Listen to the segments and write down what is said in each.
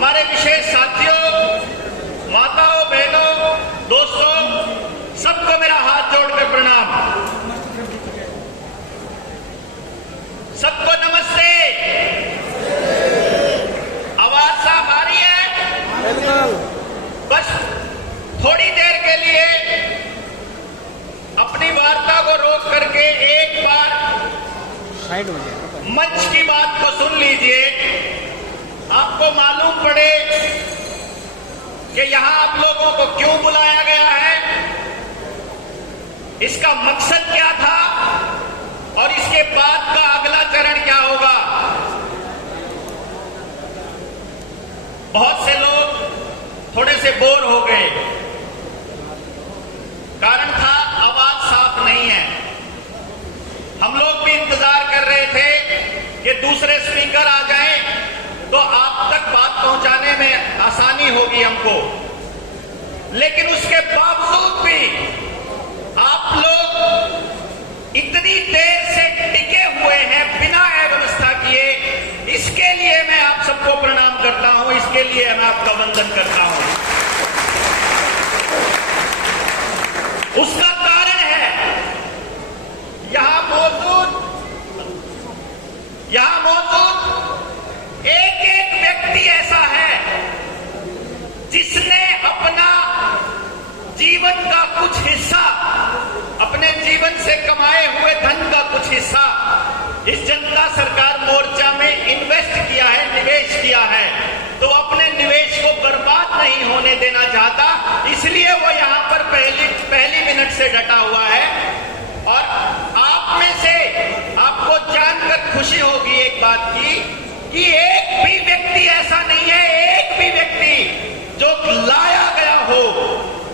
हमारे विशेष साथियों, माताओं, बहनों, दोस्तों, सबको मेरा हाथ जोड़कर प्रणाम। सबको नमस्ते। आवाज साफ आ रही है? बस थोड़ी देर के लिए अपनी वार्ता को रोक करके एक बार मंच की बात को सुन लीजिए। आपको मालूम पड़े कि यहां आप लोगों को क्यों बुलाया गया है, इसका मकसद क्या था और इसके बाद का अगला चरण क्या होगा। बहुत से लोग थोड़े से बोर हो गए। कारण था आवाज साफ नहीं है। हम लोग भी इंतजार कर रहे थे कि दूसरे स्पीकर आ जाएं तो आप तक बात पहुंचाने में आसानी होगी हमको। लेकिन उसके बावजूद भी आप लोग इतनी देर से टिके हुए हैं बिना अव्यवस्था किए, इसके लिए मैं आप सबको प्रणाम करता हूं, इसके लिए मैं आपका वंदन करता हूं। उसका कारण है यहां मौजूद एक एक व्यक्ति ऐसा है जिसने अपना जीवन का कुछ हिस्सा, अपने जीवन से कमाए हुए धन का कुछ हिस्सा इस जनता सरकार मोर्चा में इन्वेस्ट किया है, निवेश किया है। तो अपने निवेश को बर्बाद नहीं होने देना चाहता, इसलिए वो यहां पर पहली मिनट से डटा हुआ है। और आप में से आपको जानकर खुशी होगी एक बात की कि एक भी व्यक्ति ऐसा नहीं है, एक भी व्यक्ति जो लाया गया हो,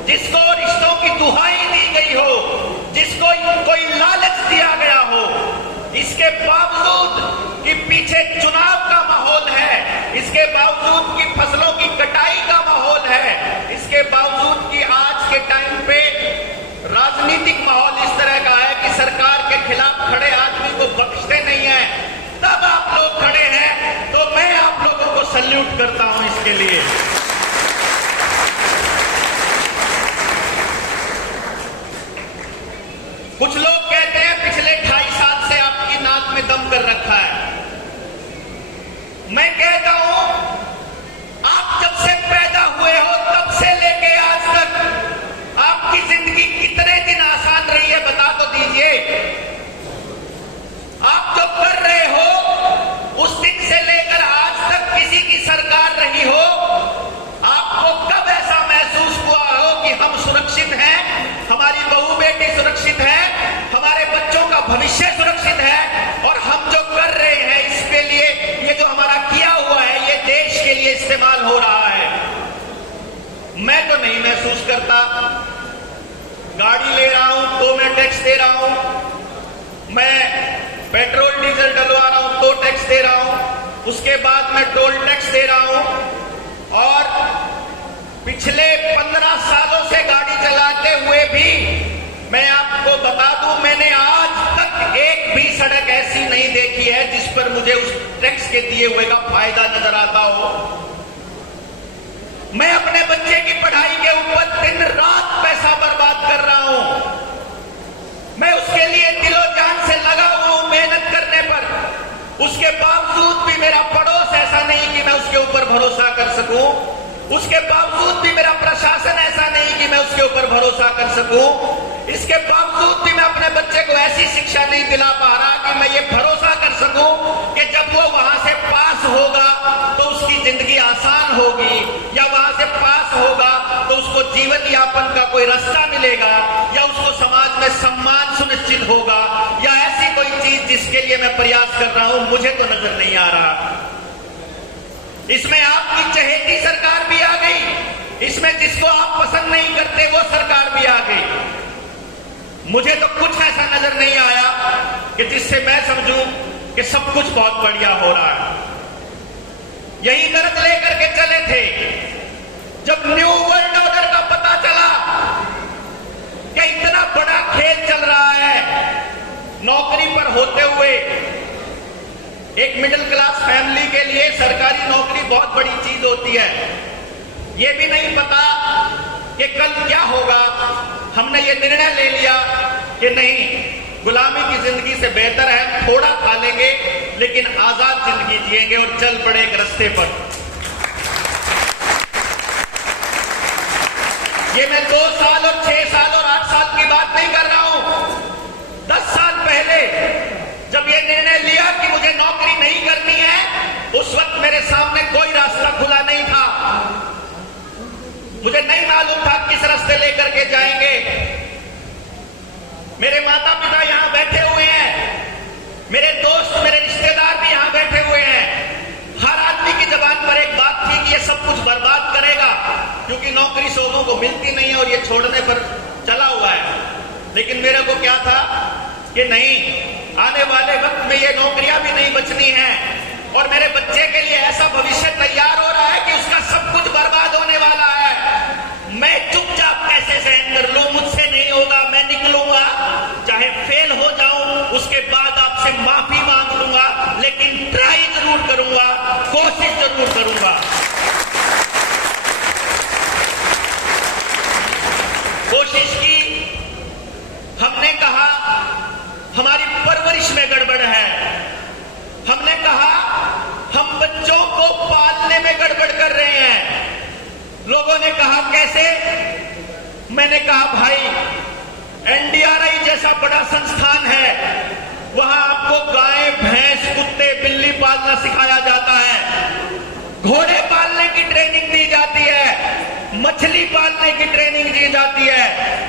जिसको रिश्तों की दुहाई दी गई हो, जिसको कोई लालच दिया गया हो, इसके बावजूद कि पीछे चुनाव का माहौल है, इसके बावजूद कि फसलों की कटाई का माहौल है, इसके बावजूद कि आज के टाइम पे राजनीतिक माहौल इस तरह का है कि सरकार के खिलाफ खड़े आदमी को बख्शते नहीं है, तब आप लोग खड़े हैं। तो मैं आप लोगों को सल्यूट करता हूं इसके लिए। कुछ लोग कहते हैं पिछले 2.5 साल से आपकी नाक में दम कर रखा है। मैं कहता हूं आप जब से पैदा हुए हो तब से लेके आज तक आपकी जिंदगी कितने दिन आसान रही है बता तो दीजिए। आप जो कर रहे हो उस दिन से लेकर आज तक किसी की सरकार रही हो, आपको कब ऐसा महसूस हुआ हो कि हम सुरक्षित हैं, हमारी बहू बेटी सुरक्षित है, हमारे बच्चों का भविष्य सुरक्षित है और हम जो कर रहे हैं इसके लिए, ये जो हमारा किया हुआ है ये देश के लिए इस्तेमाल हो रहा है। मैं तो नहीं महसूस करता। गाड़ी ले रहा हूं तो मैं टैक्स दे रहा हूं, मैं पेट्रोल डीजल डलवा रहा हूं तो टैक्स दे रहा हूं, उसके बाद मैं टोल टैक्स दे रहा हूं। और पिछले 15 सालों से गाड़ी चलाते हुए भी मैं आपको बता दूं, मैंने आज तक एक भी सड़क ऐसी नहीं देखी है जिस पर मुझे उस टैक्स के दिए हुए का फायदा नजर आता हो। मैं अपने बच्चे की पढ़ाई के ऊपर दिन रात पैसा बर्बाद कर रहा हूं। मैं उसके लिए दिलो जान से लगा हुआ हूं मेहनत करने पर। उसके बावजूद भी मेरा पड़ोस ऐसा नहीं कि मैं उसके ऊपर भरोसा कर सकूं, उसके बावजूद भी मेरा प्रशासन ऐसा नहीं कि मैं उसके ऊपर भरोसा कर सकूं, इसके बावजूद भी मैं अपने बच्चे को ऐसी शिक्षा नहीं दिला पा रहा कि मैं ये भरोसा कर सकूं कि जब वो वहां से पास होगा तो उसकी जिंदगी आसान होगी, या वहां से पास होगा तो उसको जीवन यापन का कोई रास्ता मिलेगा, या उसको समाज में सम्मान सुनिश्चित होगा, या ऐसी कोई चीज जिसके लिए मैं प्रयास कर रहा हूं, मुझे तो नजर नहीं आ रहा। इसमें आपकी चहेती सरकार भी आ गई, इसमें जिसको आप पसंद नहीं करते वो सरकार भी आ गई। मुझे तो कुछ ऐसा नजर नहीं आया कि जिससे मैं समझूं कि सब कुछ बहुत बढ़िया हो रहा है। यही गरज लेकर के चले थे जब न्यू वर्ल्ड ऑर्डर का पता चला कि इतना बड़ा खेल चल रहा है, नौकरी पर होते हुए एक मिडिल क्लास फैमिली के लिए सरकारी नौकरी बहुत बड़ी चीज होती है। ये भी नहीं पता कि कल क्या होगा। हमने ये निर्णय ले लिया कि नहीं, गुलामी की जिंदगी से बेहतर है थोड़ा खा लेंगे लेकिन आजाद जिंदगी जिएंगे और चल पड़े एक रास्ते पर। ये मैं 2 साल और 6 साल और 8 साल की बात नहीं कर रहा हूं। 10 साल पहले जब ये निर्णय लिया कि मुझे नौकरी नहीं करनी है, उस वक्त मेरे सामने कोई रास्ता खुला नहीं था। मुझे नहीं मालूम था किस रास्ते लेकर के जाएंगे। मेरे माता पिता यहां बैठे हुए हैं, मेरे दोस्त मेरे रिश्तेदार भी यहां बैठे हुए हैं। हर आदमी की जबान पर एक बात थी कि ये सब कुछ बर्बाद करेगा, क्योंकि नौकरी सोनों को मिलती नहीं है और ये छोड़ने पर चला हुआ है। लेकिन मेरे को क्या था कि नहीं, आने वाले वक्त में ये नौकरियां भी नहीं बचनी है और मेरे बच्चे के लिए ऐसा भविष्य तैयार हो रहा है कि उसका सब कुछ बर्बाद होने वाला है। मैं चुपचाप कैसे सहन कर लूं, मुझसे नहीं होगा, मैं निकलूंगा, चाहे फेल हो जाऊं, उसके बाद आपसे माफी मांग लूंगा, लेकिन ट्राई जरूर करूंगा, कोशिश जरूर करूंगा। कोशिश की, हमने कहा हमारी परवरिश में गड़बड़ है, हमने कहा हम बच्चों को पालने में गड़बड़ कर रहे हैं। लोगों ने कहा कैसे? मैंने कहा भाई एनडीआरआई जैसा बड़ा संस्थान है, वहां आपको गाय भैंस कुत्ते बिल्ली पालना सिखाया जाता है, घोड़े पालने की ट्रेनिंग दी जाती है, मछली पालने की ट्रेनिंग दी जाती है,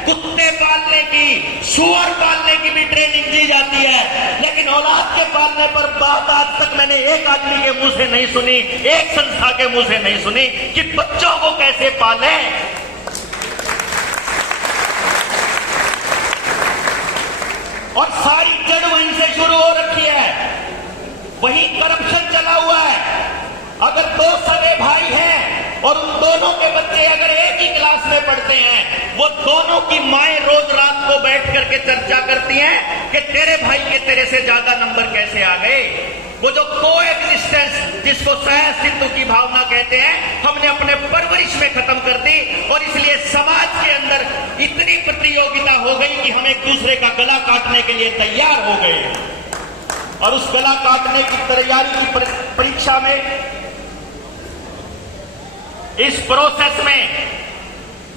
कुत्ते पालने की, सूअर पालने की भी ट्रेनिंग दी जाती है। लेकिन औलाद के पालने पर बात आज तक मैंने एक आदमी के मुंह से नहीं सुनी, एक संस्था के मुंह से नहीं सुनी कि बच्चों को कैसे पालें। और सारी जड़ वहीं से शुरू हो रखी है, वहीं करप्शन चला हुआ है। अगर 2 सगे भाई हैं और उन दोनों के बच्चे अगर एक ही क्लास में पढ़ते हैं, वो दोनों की माएं रोज रात को बैठ करके चर्चा करती हैं कि तेरे भाई के तेरे से ज्यादा नंबर कैसे आ गए। वो जो को एक्जिस्टेंस, जिसको सहअस्तित्व की भावना कहते हैं, हमने अपने परवरिश में खत्म कर दी और इसलिए समाज के अंदर इतनी प्रतियोगिता हो गई कि हम एक दूसरे का गला काटने के लिए तैयार हो गए। और उस गला काटने की तैयारी की परीक्षा में, इस प्रोसेस में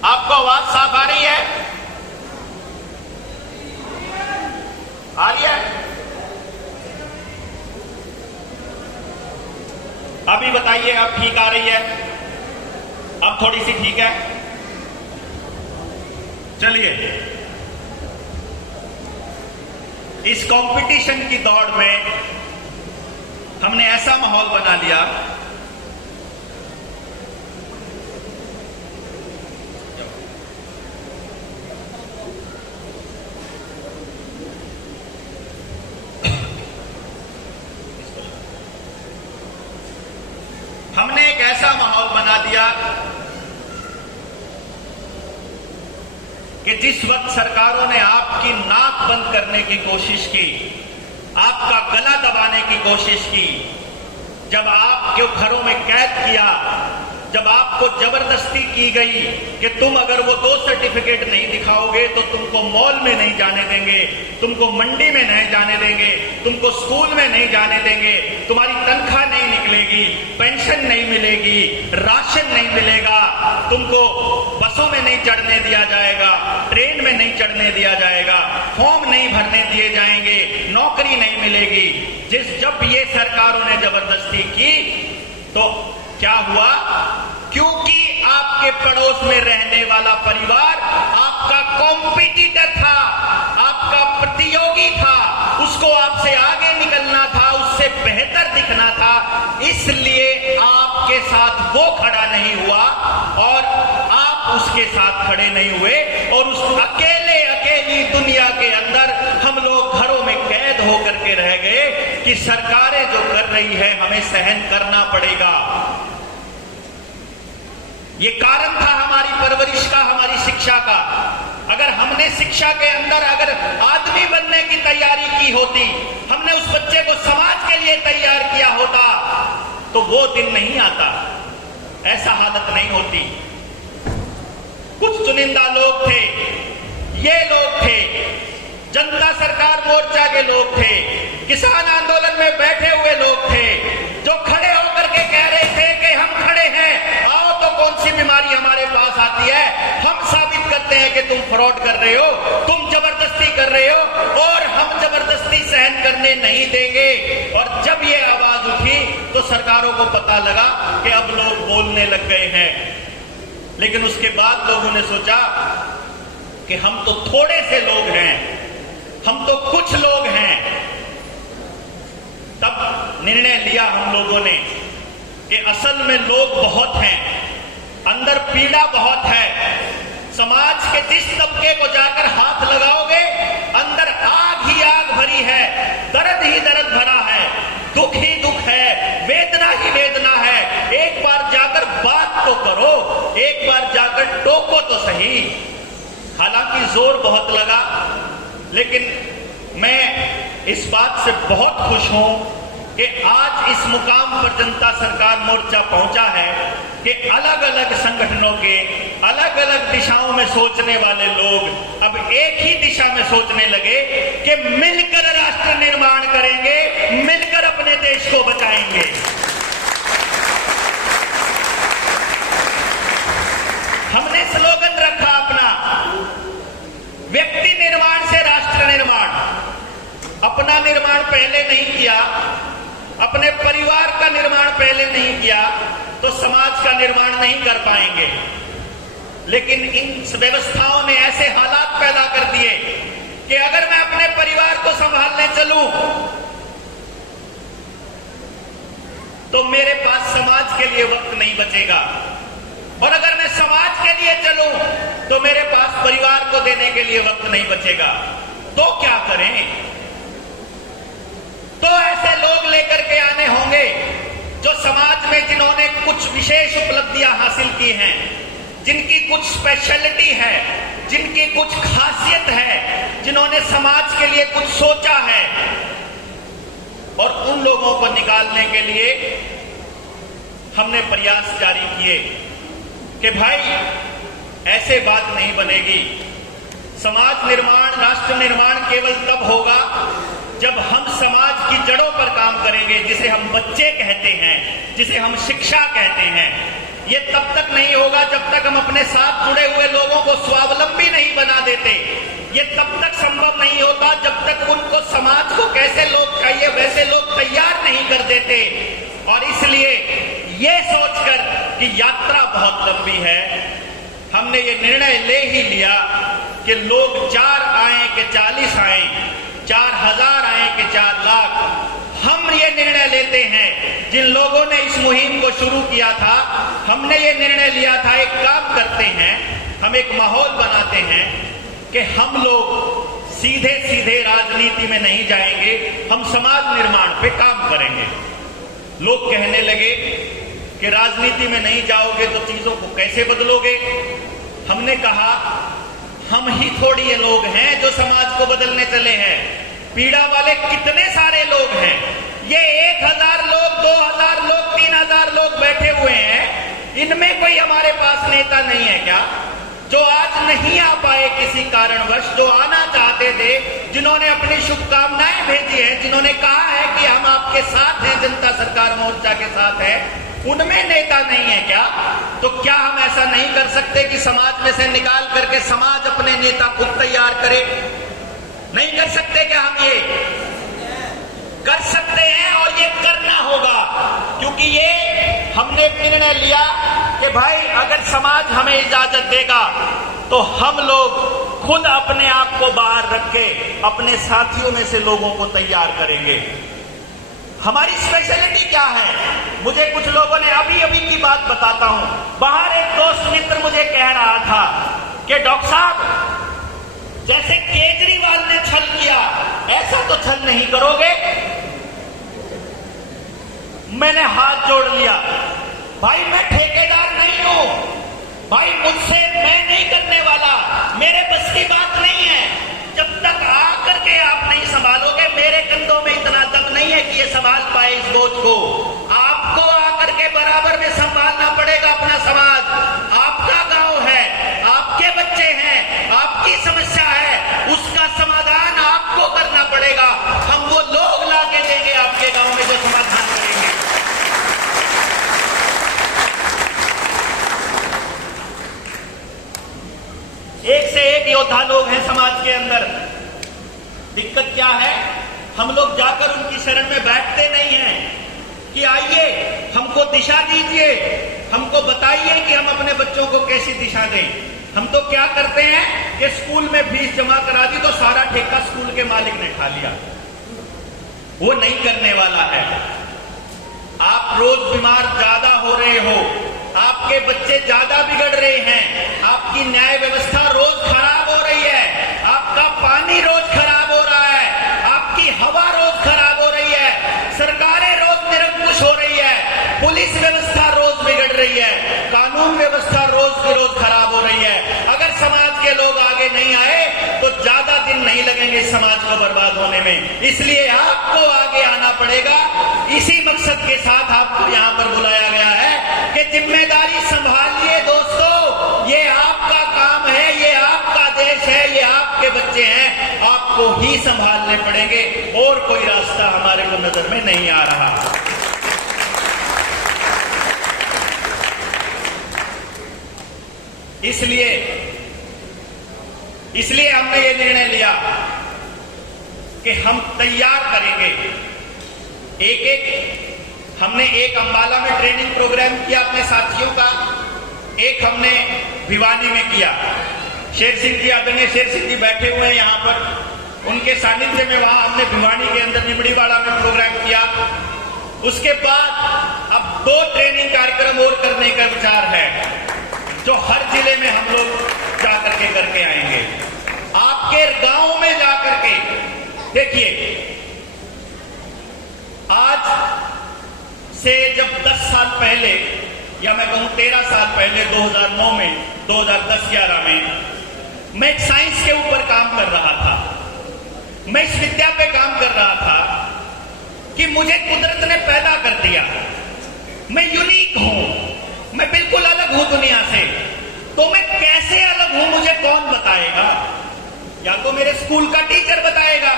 आपको आवाज साफ आ रही है? आ रही है? अभी बताइए, अब ठीक आ रही है? अब थोड़ी सी ठीक है? चलिए, इस कंपटीशन की दौड़ में हमने ऐसा माहौल बना लिया कि जिस वक्त सरकारों ने आपकी नाक बंद करने की कोशिश की, आपका गला दबाने की कोशिश की, जब आपके घरों में कैद किया, जब आपको जबरदस्ती की गई कि तुम अगर वो 2 सर्टिफिकेट नहीं दिखाओगे तो तुमको मॉल में नहीं जाने देंगे, तुमको मंडी में नहीं जाने देंगे, तुमको स्कूल में नहीं जाने देंगे, तुम्हारी तनख्वाह नहीं निकलेगी, पेंशन नहीं मिलेगी, राशन नहीं मिलेगा, तुमको बसों में नहीं चढ़ने दिया जाएगा, ट्रेन में नहीं चढ़ने दिया जाएगा, फॉर्म नहीं भरने दिए जाएंगे, नौकरी नहीं मिलेगी। जब ये सरकारों ने जबरदस्ती की तो क्या हुआ? क्योंकि आपके पड़ोस में रहने वाला परिवार आपका कॉम्पिटिटर था, आपका प्रतियोगी था, उसको आपसे आगे निकलना था, उससे बेहतर दिखना था, इसलिए आपके साथ वो खड़ा नहीं हुआ और आप उसके साथ खड़े नहीं हुए। और उस अकेली दुनिया के अंदर हम लोग घरों में कैद होकर के रह गए कि सरकारें जो कर रही है हमें सहन करना पड़ेगा। ये कारण था हमारी परवरिश का, हमारी शिक्षा का। अगर हमने शिक्षा के अंदर अगर आदमी बनने की तैयारी की होती, हमने उस बच्चे को समाज के लिए तैयार किया होता, तो वो दिन नहीं आता, ऐसा हालत नहीं होती। कुछ चुनिंदा लोग थे, ये लोग थे, जनता सरकार मोर्चा के लोग थे, किसान आंदोलन में बैठे हुए लोग थे, जो खड़े होकर के कह रहे थे कि हम खड़े हैं, आओ तो कौन सी बीमारी हमारे पास आती है, हम साबित करते हैं कि तुम फ्रॉड कर रहे हो, तुम जबरदस्ती कर रहे हो और हम जबरदस्ती सहन करने नहीं देंगे। और जब ये आवाज उठी तो सरकारों को पता लगा कि अब लोग बोलने लग गए हैं। लेकिन उसके बाद लोगों ने सोचा कि हम तो थोड़े से लोग हैं, हम तो कुछ लोग हैं। तब निर्णय लिया हम लोगों ने कि असल में लोग बहुत हैं, अंदर पीड़ा बहुत है। समाज के जिस तबके को जाकर हाथ लगाओगे, अंदर आग ही आग भरी है, दर्द ही दर्द भरा है, दुख ही दुख है, वेदना ही वेदना है। एक बार जाकर बात तो करो, एक बार जाकर टोको तो सही। हालांकि जोर बहुत लगा, लेकिन मैं इस बात से बहुत खुश हूं कि आज इस मुकाम पर जनता सरकार मोर्चा पहुंचा है कि अलग अलग संगठनों के अलग अलग दिशाओं में सोचने वाले लोग अब एक ही दिशा में सोचने लगे कि मिलकर राष्ट्र निर्माण करेंगे, मिलकर अपने देश को बचाएंगे। हमने स्लोगन रखा अपना, व्यक्ति निर्माण से राष्ट्र निर्माण। अपना निर्माण पहले नहीं किया, अपने परिवार का निर्माण पहले नहीं किया तो समाज का निर्माण नहीं कर पाएंगे। लेकिन इन व्यवस्थाओं ने ऐसे हालात पैदा कर दिए कि अगर मैं अपने परिवार को संभालने चलूं तो मेरे पास समाज के लिए वक्त नहीं बचेगा, और अगर मैं समाज के लिए चलूं तो मेरे पास परिवार को देने के लिए वक्त नहीं बचेगा। तो क्या करें? तो ऐसे लोग लेकर के आने होंगे जो समाज में जिन्होंने कुछ विशेष उपलब्धियां हासिल की हैं, जिनकी कुछ स्पेशलिटी है, जिनकी कुछ खासियत है, जिन्होंने समाज के लिए कुछ सोचा है। और उन लोगों को निकालने के लिए हमने प्रयास जारी किए कि भाई ऐसे बात नहीं बनेगी। समाज निर्माण, राष्ट्र निर्माण केवल तब होगा जब हम समाज की जड़ों पर काम करेंगे, जिसे हम बच्चे कहते हैं, जिसे हम शिक्षा कहते हैं। ये तब तक नहीं होगा जब तक हम अपने साथ जुड़े हुए लोगों को स्वावलंबी नहीं बना देते। ये तब तक संभव नहीं होता जब तक उनको समाज को कैसे लोग चाहिए वैसे लोग तैयार नहीं कर देते। और इसलिए ये सोचकर कि यात्रा बहुत लंबी है, हमने ये निर्णय ले ही लिया कि लोग 4 आए कि 40 आए, 4000 आए कि 4 लाख। हम ये निर्णय लेते हैं, जिन लोगों ने इस मुहिम को शुरू किया था, हमने ये निर्णय लिया था, एक काम करते हैं, हम एक माहौल बनाते हैं कि हम लोग सीधे सीधे राजनीति में नहीं जाएंगे, हम समाज निर्माण पे काम करेंगे। लोग कहने लगे कि राजनीति में नहीं जाओगे तो चीजों को कैसे बदलोगे? हमने कहा हम ही थोड़ी ये लोग हैं जो समाज को बदलने चले हैं। पीड़ा वाले कितने सारे लोग हैं। ये 1000 लोग, 2000 लोग, 3000 लोग बैठे हुए हैं। इनमें कोई हमारे पास नेता नहीं है क्या, जो आज नहीं आ पाए किसी कारणवश, जो आना चाहते थे, जिन्होंने अपनी शुभकामनाएं भेजी हैं, जिन्होंने कहा है कि हम आपके साथ हैं, जनता सरकार मोर्चा के साथ है, उनमें नेता नहीं है क्या? तो क्या हम ऐसा नहीं कर सकते कि समाज में से निकाल करके समाज अपने नेता खुद तैयार करे? नहीं कर सकते क्या? हम ये कर सकते हैं और ये करना होगा, क्योंकि ये हमने निर्णय लिया कि भाई अगर समाज हमें इजाजत देगा तो हम लोग खुद अपने आप को बाहर रख के अपने साथियों में से लोगों को तैयार करेंगे। हमारी स्पेशलिटी क्या है? मुझे कुछ लोगों ने अभी की बात बताता हूं, बाहर एक दोस्त मित्र मुझे कह रहा था कि डॉक्टर साहब जैसे केजरीवाल ने छल किया ऐसा तो छल नहीं करोगे? मैंने हाथ जोड़ लिया, भाई मैं ठेकेदार नहीं हूं, भाई मुझसे मैं नहीं करने वाला, मेरे बस की बात नहीं है। जब तक आकर के आप नहीं संभालोगे, मेरे कंधों में इतना दम नहीं है कि ये संभाल पाए इस बोझ को। आपको आकर के बराबर में संभालना पड़ेगा अपना समाज। आपका गांव है, आपके बच्चे हैं, आपकी समस्या है, उसका समाधान आपको करना पड़ेगा। हम वो लोग ला के देंगे आपके गांव में जो समाधान करेंगे। एक से एक योद्धा लोग हैं समाज के अंदर। दिक्कत क्या है, हम लोग जाकर उनकी शरण में बैठते नहीं हैं कि आइए हमको दिशा दीजिए, हमको बताइए कि हम अपने बच्चों को कैसी दिशा दें। हम तो क्या करते हैं कि स्कूल में फीस जमा करा दी तो सारा ठेका स्कूल के मालिक ने खा लिया। वो नहीं करने वाला है। आप रोज बीमार ज्यादा हो रहे हो, आपके बच्चे ज्यादा बिगड़ रहे हैं, आपकी न्याय व्यवस्था रोज खराब हो रही है, आपका पानी रोज खराब हो रहा है, आपकी हवा रोज खराब हो रही है, सरकारें रोज निरंकुश हो रही है, पुलिस व्यवस्था रोज बिगड़ रही है, कानून व्यवस्था रोज की रोज खराब हो रही है। अगर समाज के लोग आगे नहीं आए तो ज्यादा दिन नहीं लगेंगे समाज को बर्बाद होने में। इसलिए आपको आगे आना पड़ेगा। इसी मकसद के साथ आपको यहां पर बुलाया गया है कि जिम्मेदारी संभालिए दोस्तों। ये आपका काम है, ये आपका देश है, ये आपके बच्चे हैं, आपको ही संभालने पड़ेंगे और कोई रास्ता हमारे को नजर में नहीं आ रहा। इसलिए हमने ये निर्णय लिया कि हम तैयार करेंगे हमने एक अंबाला में ट्रेनिंग प्रोग्राम किया अपने साथियों का, एक हमने भिवानी में किया। शेर सिंह जी, आदरणीय शेर सिंह जी बैठे हुए हैं यहां पर, उनके सानिध्य में वहां हमने भिवानी के अंदर निमड़ीवाड़ा में प्रोग्राम किया। उसके बाद अब 2 ट्रेनिंग कार्यक्रम और करने का विचार है जो हर जिले में हम लोग जाकर के करके आएंगे। आपके गांव में जाकर के देखिए, आज से जब 10 साल पहले, या मैं कहूं 13 साल पहले, 2009 में, 2010-11 में मैं एक साइंस के ऊपर काम कर रहा था। मैं इस विद्या पे काम कर रहा था कि मुझे कुदरत ने पैदा कर दिया, मैं यूनिक हूं, मैं बिल्कुल अलग हूं दुनिया से। तो मैं कैसे अलग हूं मुझे कौन बताएगा? या तो मेरे स्कूल का टीचर बताएगा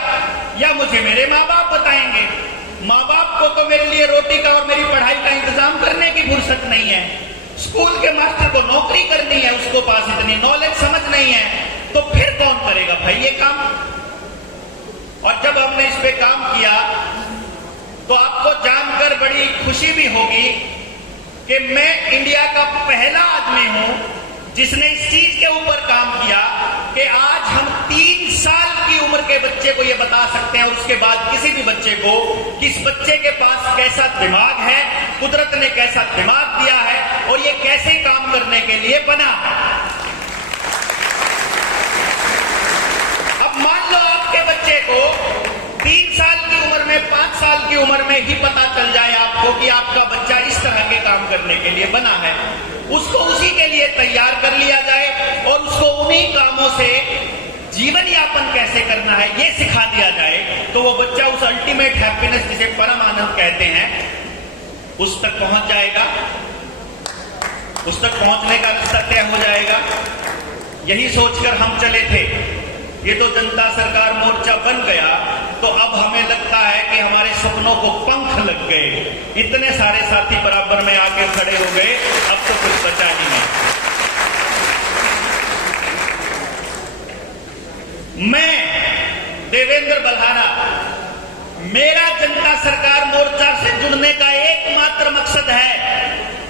या मुझे मेरे माँ बाप बताएंगे। माँ बाप को तो मेरे लिए रोटी का और मेरी पढ़ाई का इंतजाम करने की फुर्सत नहीं है। स्कूल के मास्टर को नौकरी करनी है, उसको पास इतनी नॉलेज समझ नहीं है, तो फिर कौन करेगा भाई ये काम? और जब हमने इस पे काम किया तो आपको जानकर बड़ी खुशी भी होगी कि मैं इंडिया का पहला आदमी हूं जिसने इस चीज के ऊपर काम किया कि आज हम 3 साल की उम्र के बच्चे को यह बता सकते हैं, उसके बाद किसी भी बच्चे को, कि इस बच्चे के पास कैसा दिमाग है, कुदरत ने कैसा दिमाग दिया है और ये कैसे काम करने के लिए बना। अब मान लो आपके बच्चे को 3 साल की उम्र में, 5 साल की उम्र में ही पता चल जाए आपको कि आपका बच्चा इस तरह के काम करने के लिए बना है, उसको उसी के लिए तैयार कर लिया जाए और उसको उन्हीं कामों से जीवन यापन कैसे करना है ये सिखा दिया जाए, तो वो बच्चा उस अल्टीमेट हैप्पीनेस, जिसे परम आनंद कहते हैं, उस तक पहुंच जाएगा। उस तक पहुंचने का रास्ता तय हो जाएगा। यही सोचकर हम चले थे। ये तो जनता सरकार मोर्चा बन गया तो अब हमें लगता है कि हमारे सपनों को पंख लग गए। इतने सारे साथी बराबर में आके खड़े हो गए, अब तो कुछ बचा ही नहीं। मैं देवेंद्र बल्हारा, मेरा जनता सरकार मोर्चा से जुड़ने का एकमात्र मकसद है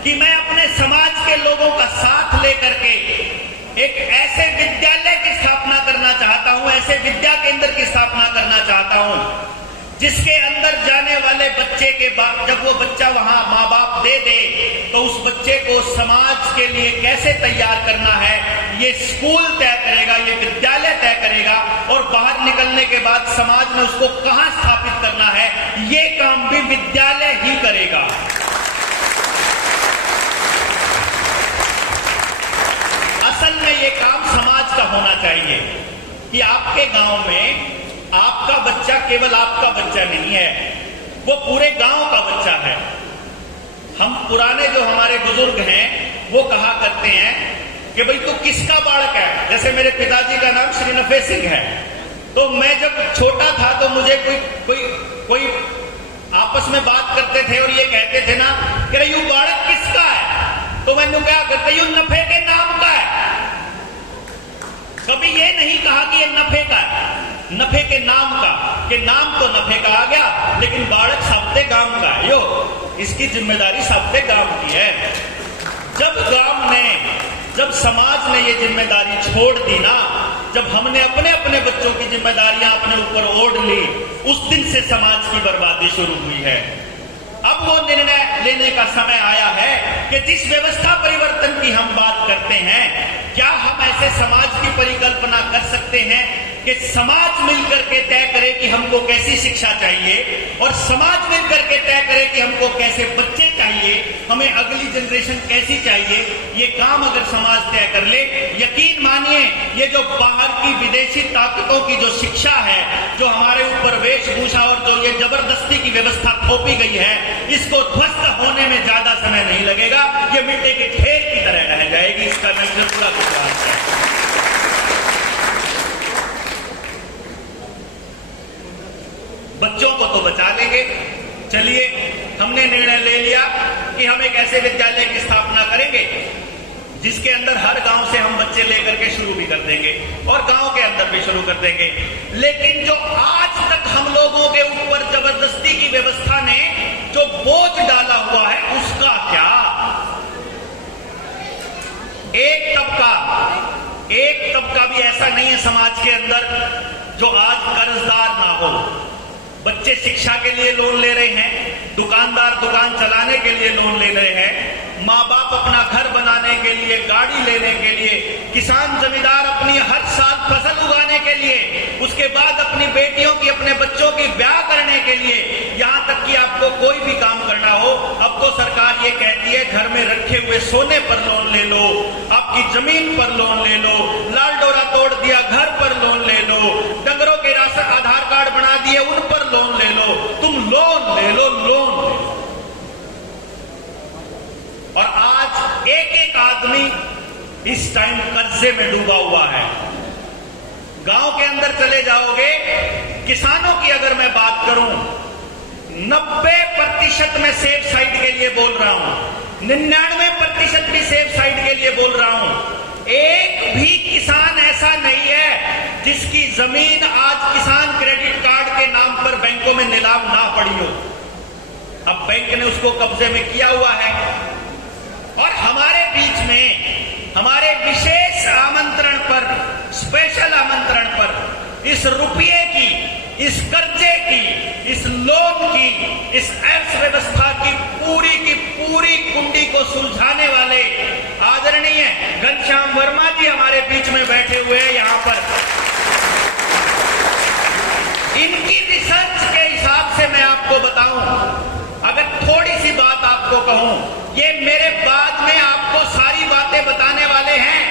कि मैं अपने समाज के लोगों का साथ लेकर के एक ऐसे विद्यालय की स्थापना करना चाहता हूं, ऐसे विद्या केंद्र की स्थापना करना चाहता हूं जिसके अंदर जाने वाले बच्चे के बाद, जब वो बच्चा वहां माँ बाप दे दे तो उस बच्चे को समाज के लिए कैसे तैयार करना है ये स्कूल तय करेगा, ये विद्यालय तय करेगा, और बाहर निकलने के बाद समाज में उसको कहां स्थापित करना है ये काम भी विद्यालय ही करेगा। होना चाहिए कि आपके गांव में आपका बच्चा केवल आपका बच्चा नहीं है, वो पूरे गांव का बच्चा है। हम पुराने जो हमारे बुजुर्ग हैं वो कहा करते हैं कि भाई तू किसका बालक है। जैसे मेरे पिताजी का नाम श्री नफे सिंह है, तो मैं जब छोटा था तो मुझे कोई आपस में बात करते थे और ये कहते थे ना कि यू बालक किसका है, तो मैंने क्या करते यू नफे के नाम का है। कभी ये नहीं कहा कि ये नफे का है, नफे के नाम का, कि नाम तो नफे का आ गया लेकिन बालक साबते गांव का है। यो इसकी जिम्मेदारी साबते गांव की है। जब समाज ने ये जिम्मेदारी छोड़ दी ना, जब हमने अपने अपने बच्चों की जिम्मेदारियां अपने ऊपर ओढ़ ली, उस दिन से समाज की बर्बादी शुरू हुई है। अब वो निर्णय लेने का समय आया है कि जिस व्यवस्था परिवर्तन की हम बात करते हैं, क्या हम ऐसे समाज की परिकल्पना कर सकते हैं कि समाज मिलकर के तय करे कि हमको कैसी शिक्षा चाहिए और समाज मिलकर के तय करे कि हमको कैसे बच्चे चाहिए, हमें अगली जनरेशन कैसी चाहिए। ये काम अगर समाज तय कर ले, यकीन मानिए ये जो बाहर की विदेशी ताकतों की जो शिक्षा है, जो हमारे ऊपर वेशभूषा और जो ये जबरदस्ती की व्यवस्था थोपी गई है, इसको ध्वस्त होने में ज्यादा समय नहीं लगेगा। ये मिट्टी के ढेर की तरह रह जाएगी, इसका मैं पूरा विश्वास है। बच्चों को तो बचा लेंगे। चलिए, हमने निर्णय ले लिया कि हम एक ऐसे विद्यालय की स्थापना करेंगे जिसके अंदर हर गांव से हम बच्चे लेकर के शुरू भी कर देंगे और गांव के अंदर भी शुरू कर देंगे। लेकिन जो आज तक हम लोगों के ऊपर जबरदस्ती की व्यवस्था ने जो बोझ डाला हुआ है, उसका क्या? एक तबका भी ऐसा नहीं है समाज के अंदर जो आज कर्जदार ना हो। बच्चे शिक्षा के लिए लोन ले रहे हैं, दुकानदार दुकान चलाने के लिए लोन ले रहे हैं, माँ बाप अपना घर बनाने के लिए, गाड़ी लेने के लिए, किसान जमींदार अपनी हर साल फसल उगाने के लिए, उसके बाद अपनी बेटियों की, अपने बच्चों की ब्याह करने के लिए, यहाँ तक कि आपको कोई भी काम करना हो, अब तो सरकार ये कहती है घर में रखे हुए सोने पर लोन ले लो, आपकी जमीन पर लोन ले लो, लाल डोरा तोड़ दिया घर पर लोन ले लो, डंगरों के राशन आधार कार्ड बना दिए उन पर लोन ले लो, तुम लोन ले लो, लोन ले लो। और आज एक एक आदमी इस टाइम कर्जे में डूबा हुआ है। गांव के अंदर चले जाओगे, किसानों की अगर मैं बात करूं, 90% में सेफ साइड के लिए बोल रहा हूं, 99% भी सेफ साइड के लिए बोल रहा हूं। एक भी किसान ऐसा नहीं है जिसकी जमीन आज किसान क्रेडिट कार्ड के नाम पर बैंकों में नीलाम ना पड़ी हो। अब बैंक ने उसको कब्जे में किया हुआ है। और हमारे बीच में हमारे विशेष आमंत्रण पर, स्पेशल आमंत्रण पर इस रुपये की, इस कर्जे की, इस लोन की, इस अर्थव्यवस्था की पूरी कुंडी को सुलझाने वाले आदरणीय घनश्याम वर्मा जी हमारे बीच में बैठे हुए हैं यहां पर। इनकी रिसर्च के हिसाब से मैं आपको बताऊं, अगर थोड़ी सी बात आपको कहूं, ये मेरे बाद में आपको सारी बातें बताने वाले हैं।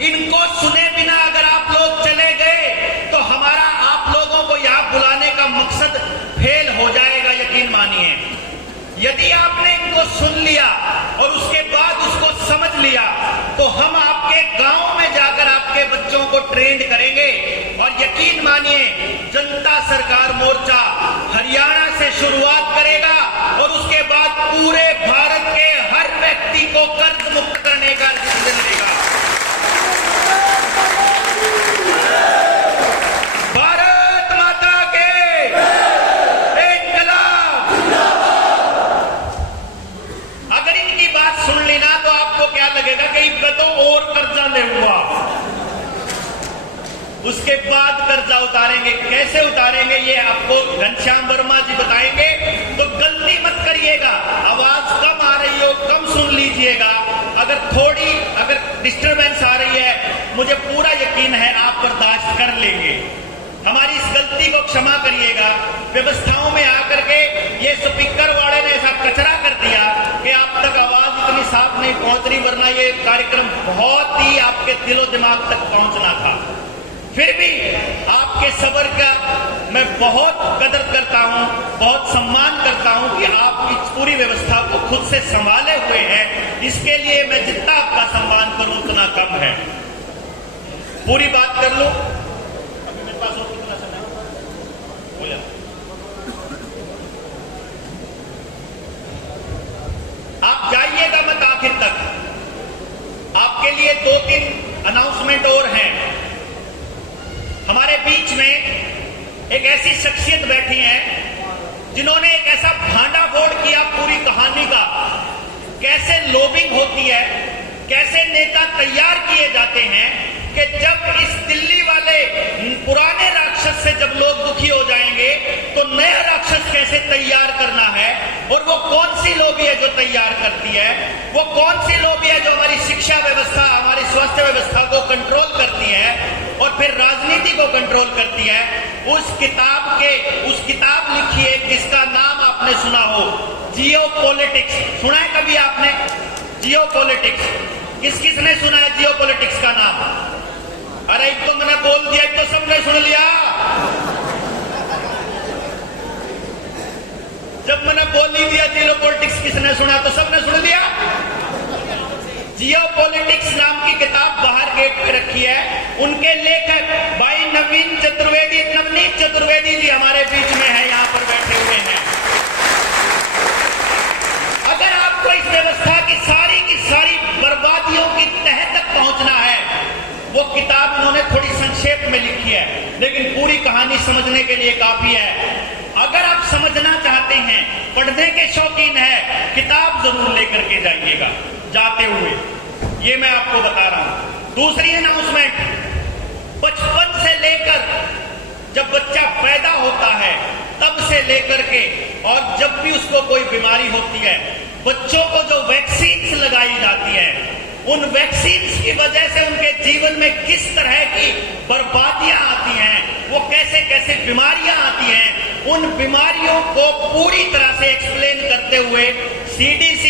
इनको सुने बिना अगर आप लोग चले गए तो हमारा आप लोगों को यहां बुलाने का मकसद फेल हो जाएगा, यकीन मानिए। यदि आपने इनको सुन लिया और उसके बाद उसको समझ लिया तो हम आपके गांव में जाकर आपके बच्चों को ट्रेंड करेंगे। और यकीन मानिए, जनता सरकार मोर्चा हरियाणा से शुरुआत करेगा और उसके बाद पूरे भारत के हर व्यक्ति को कर्ज मुक्त करने का डिसीजन लेगा। भारत माता के इनकलाब। अगर इनकी बात सुन ली ना तो आपको क्या लगेगा कि इनका तो और कर्जा ले हुआ, उसके बाद कर्जा उतारेंगे। कैसे उतारेंगे ये आपको घनश्याम वर्मा जी बताएंगे। तो गलती मत करिएगा, आवाज कम आ रही हो कम सुन लीजिएगा। अगर डिस्टरबेंस आ रही है, मुझे पूरा यकीन है आप बर्दाश्त कर लेंगे। हमारी इस गलती को क्षमा करिएगा। व्यवस्थाओं में आकर के ये स्पीकर वाले ने ऐसा कचरा कर दिया कि आप तक आवाज इतनी साफ नहीं नहीं पहुंच रही, वरना ये कार्यक्रम बहुत ही आपके दिलो दिमाग तक पहुंचना था। फिर भी आपके सब्र का मैं बहुत कदर करता हूं, बहुत सम्मान करता हूं कि आप इस पूरी व्यवस्था को खुद से संभाले हुए हैं। इसके लिए मैं जितना आपका सम्मान करूं उतना कम है। पूरी बात कर लो, अभी मेरे पास और कितना समय बोला। आप जाइएगा मत आखिर तक। आपके लिए 2-3 अनाउंसमेंट और हैं। हमारे बीच में एक ऐसी शख्सियत बैठी है जिन्होंने एक ऐसा भांडा फोड़ किया पूरी कहानी का, कैसे लॉबिंग होती है, कैसे नेता तैयार किए जाते हैं कि जब इस दिल्ली वाले पुराने राक्षस से जब लोग दुखी हो जाएंगे तो नया राक्षस कैसे तैयार करना है। और वो कौन सी लॉबी है जो तैयार करती है, वो कौन सी लॉबी है जो हमारी शिक्षा व्यवस्था, हमारी स्वास्थ्य व्यवस्था को कंट्रोल करती है और फिर राजनीति को कंट्रोल करती है। उस किताब लिखी है जिसका नाम आपने सुना हो, जियो पॉलिटिक्स। सुना है कभी आपने जियो पॉलिटिक्स? किसने सुना है जियो पॉलिटिक्स का नाम? अरे एक तो मैंने बोल दिया, एक तो सबने सुन लिया। जब मैंने बोल ही दिया जियो पॉलिटिक्स किसने सुना तो सबने सुन लिया। जियो पॉलिटिक्स नाम की किताब बाहर गेट पे रखी है। उनके लेखक भाई नवनीत चतुर्वेदी जी हमारे बीच में है, यहां पर बैठे हुए हैं। अगर आपको इस व्यवस्था की सारी बर्बादियों की तह तक पहुंचना है, वो किताब इन्होंने थोड़ी संक्षेप में लिखी है, लेकिन पूरी कहानी समझने के लिए काफी है। अगर आप समझना चाहते हैं, पढ़ने के शौकीन है, किताब जरूर लेकर के जाइएगा जाते हुए, ये मैं आपको बता रहा हूं। दूसरी अनाउंसमेंट, बचपन से लेकर जब बच्चा पैदा होता है तब से लेकर के और जब भी उसको कोई बीमारी होती है, बच्चों को जो वैक्सीन लगाई जाती है, उन वैक्सीन की वजह से उनके जीवन में किस तरह की बर्बादियां आती हैं, वो कैसे कैसे बीमारियां आती हैं, उन बीमारियों को पूरी तरह से एक्सप्लेन करते हुए CDC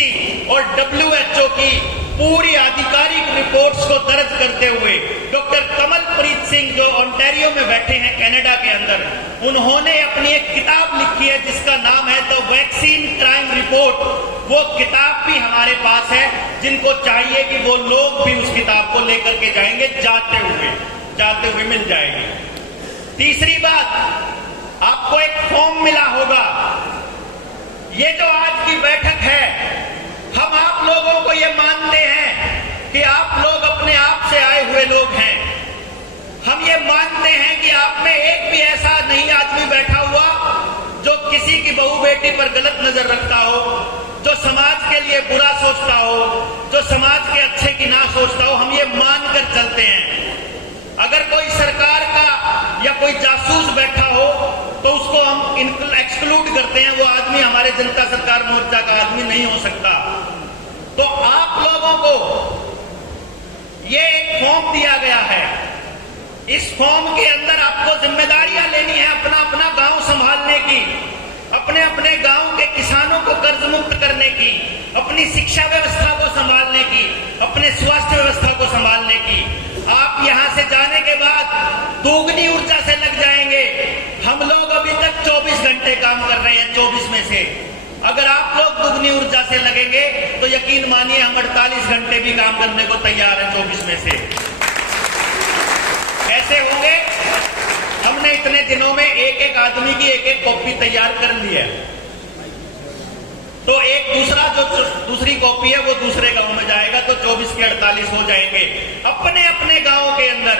और WHO की पूरी आधिकारिक रिपोर्ट्स को दर्ज करते हुए डॉक्टर कमलप्रीत सिंह जो ओंटारियो में बैठे हैं कनाडा के अंदर, उन्होंने अपनी एक किताब लिखी है जिसका नाम है द वैक्सीन क्राइम रिपोर्ट। वो किताब भी हमारे पास है, जिनको चाहिए कि वो लोग भी उस किताब को लेकर के जाएंगे, जाते हुए मिल जाएगी। तीसरी बात, आपको एक फॉर्म मिला होगा। ये जो आज की बैठक है, हम आप लोगों को ये मानते हैं कि आप लोग अपने आप से आए हुए लोग हैं। हम ये मानते हैं कि आप में एक भी ऐसा नहीं आदमी बैठा हुआ जो किसी की बहू बेटी पर गलत नजर रखता हो, जो समाज के लिए बुरा सोचता हो, जो समाज के अच्छे की ना सोचता हो। हम ये मानकर चलते हैं। अगर कोई सरकार का या कोई जासूस बैठा हो तो उसको हम एक्सक्लूड करते हैं, वो आदमी हमारे जनता सरकार मोर्चा का आदमी नहीं हो सकता। तो आप लोगों को ये एक फॉर्म दिया गया है। इस फॉर्म के अंदर आपको जिम्मेदारियां लेनी है अपना अपना गांव संभालने की, अपने अपने गांव के किसानों को कर्ज मुक्त करने की, अपनी शिक्षा व्यवस्था को संभालने की, अपने स्वास्थ्य व्यवस्था को संभालने की। आप यहां से जाने के बाद दोगुनी ऊर्जा से लग जाएंगे। हम लोग अभी तक 24 घंटे काम कर रहे हैं, 24 में से अगर आप लोग दुगनी ऊर्जा से लगेंगे तो यकीन मानिए हम 48 घंटे भी काम करने को तैयार हैं 24 में से। कैसे होंगे? हमने इतने दिनों में एक आदमी की एक कॉपी तैयार कर ली है, तो एक दूसरा जो दूसरी कॉपी है वो दूसरे गांव में जाएगा, तो 24 के 48 हो जाएंगे। अपने अपने गांव के अंदर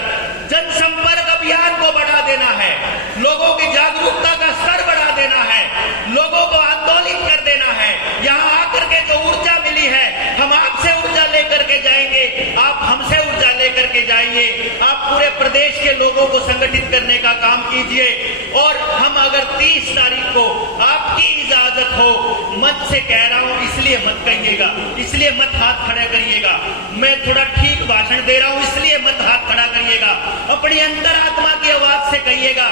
जनसंपर्क अभियान को बढ़ा देना है, लोगों की जागरूकता का स्तर बढ़ा देना है, लोगों को आंदोलित कर देना है। यहां आकर के जो ऊर्जा मिली है, हम आपसे ऊर्जा लेकर के जाएंगे, आप हमसे ऊर्जा लेकर के जाइए, आप पूरे प्रदेश के लोगों को संगठित करने का काम कीजिए। और हम अगर 30 तारीख को आपकी इजाजत हो, मत से कह रहा हूं, इसलिए मत कहिएगा, इसलिए मत हाथ खड़े करिएगा, मैं थोड़ा ठीक भाषण दे रहा हूं इसलिए मत हाथ खड़ा करिएगा, अपनी अंतरात्मा की आवाज से कहिएगा।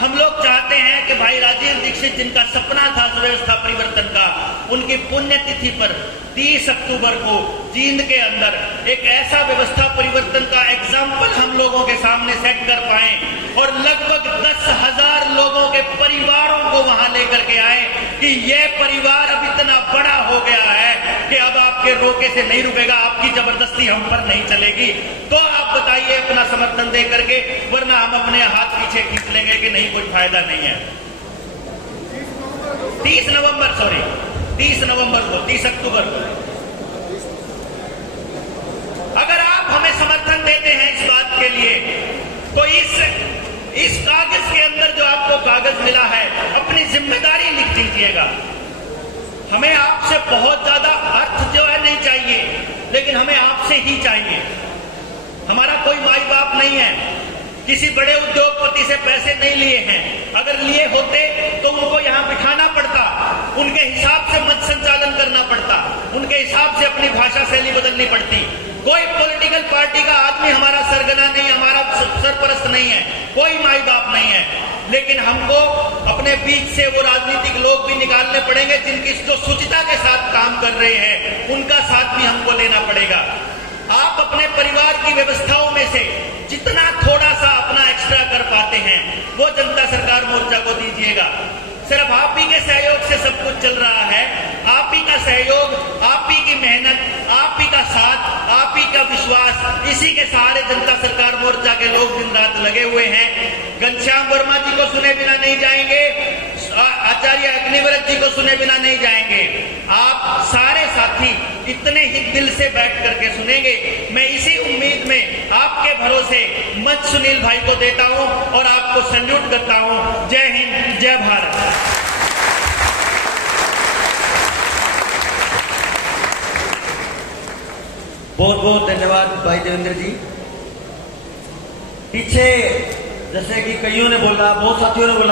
हम लोग चाहते हैं कि भाई राजीव दीक्षित जिनका सपना था व्यवस्था परिवर्तन का, उनकी पुण्यतिथि पर 30 अक्टूबर को जींद के अंदर एक ऐसा व्यवस्था परिवर्तन का एग्जाम्पल हम लोगों के सामने सेट कर पाए और लगभग 10,000 लोगों के परिवारों को वहां लेकर के आए कि यह परिवार अब इतना बड़ा हो गया है कि अब आपके रोके से नहीं रुकेगा, आपकी जबरदस्ती हम पर नहीं चलेगी। तो आप बताइए अपना समर्थन दे करके, वरना हम अपने हाथ पीछे खींच लेंगे कि नहीं, कोई फायदा नहीं है। 30 अक्टूबर को अगर आप हमें समर्थन देते हैं इस बात के लिए, तो इस कागज के अंदर जो आपको कागज मिला है, अपनी जिम्मेदारी लिख दीजिएगा। हमें आपसे बहुत ज्यादा अर्थ जो है नहीं चाहिए, लेकिन हमें आपसे ही चाहिए। हमारा कोई माई बाप नहीं है, किसी बड़े उद्योगपति से पैसे नहीं लिए हैं, अगर लिए होते तो उनको यहां बिठाना पड़ता, उनके हिसाब से मत संचालन करना पड़ता, उनके हिसाब से अपनी भाषा शैली बदलनी पड़ती। कोई पॉलिटिकल पार्टी का आदमी हमारा सरगना नहीं, हमारा सरपरस्त नहीं है, कोई माई बाप नहीं है, लेकिन हमको अपने बीच से वो राजनीतिक लोग भी निकालने पड़ेंगे जिनकी जो शुचिता के साथ काम कर रहे हैं, उनका साथ भी हमको लेना पड़ेगा। आप अपने परिवार की व्यवस्थाओं में से जितना थोड़ा सा अपना एक्स्ट्रा कर पाते हैं, वो जनता सरकार मोर्चा को दीजिएगा। सिर्फ आप ही के सहयोग से सब कुछ चल रहा है, आप ही का सहयोग, आप ही की मेहनत, आप ही का साथ, आप ही का विश्वास, इसी के सहारे जनता सरकार मोर्चा के लोग दिन रात लगे हुए हैं। घनश्याम वर्मा जी को सुने बिना नहीं जाएंगे, आचार्य अग्निव्रत जी को सुने बिना नहीं जाएंगे। आप सारे साथी इतने ही दिल से बैठ करके सुनेंगे। मैं इसी उम्मीद में आपके भरोसे मत सुनील भाई को देता हूं और आपको सैल्यूट करता हूं। जय हिंद, जय भारत। बहुत बहुत धन्यवाद भाई देवेंद्र जी। पीछे जैसे कि कईयों ने बोला, बहुत साथियों ने बोला,